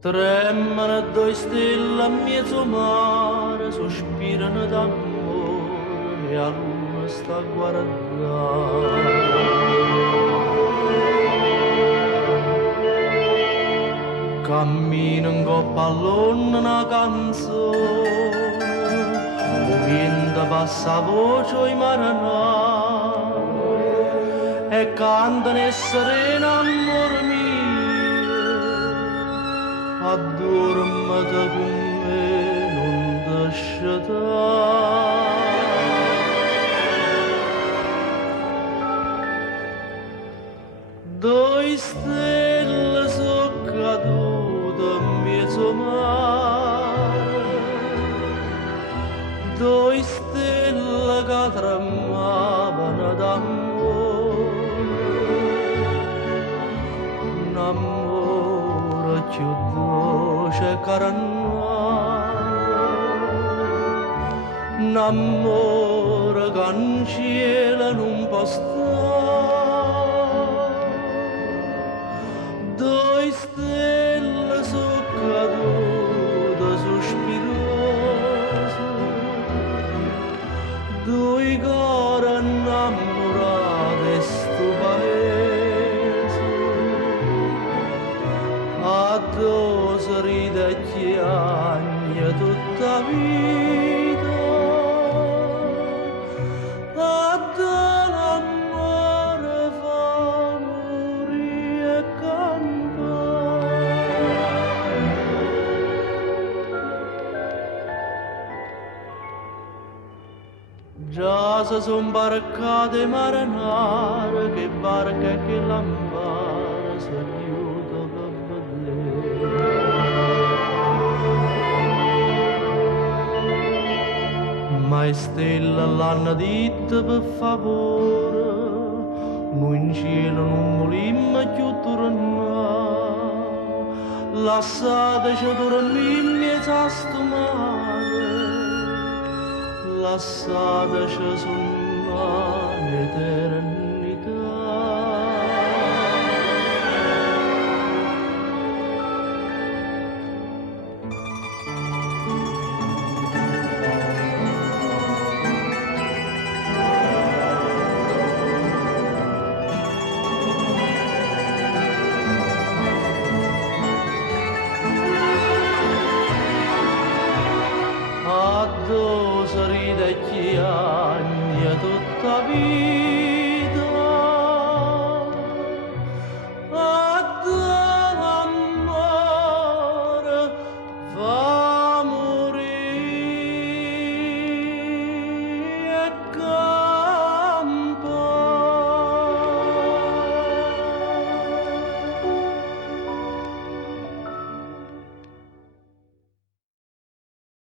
Tremano due stelle a mezzo mare, sospirano d'amore e a luna sta a guardare. Cammino in coppa all'onna una canzone, o vento passa a voce i maranai e cantano e serena amore mio. Addormata con me, non lasciare. Due stelle sono cadute in mezzo mare, due stelle che tremavano d'amore, più dolce un amore che in cielo non può stare. Due stelle sono cadute sospirose, due cuori innamorati e sto paese. Addosso ride e chiagna tutta vita, addosso l'amore fa morire e campare. Già se son barcate marinare, che barca e che lampare si aiuta per vedere. Ma stella l'hanno detto per favore, noi in cielo non volimmo più tornare, lasciateci dormire in mezzo a sto mare, lasciateci sonnare l'eternità. Addosso ride e chiagna tutta vita,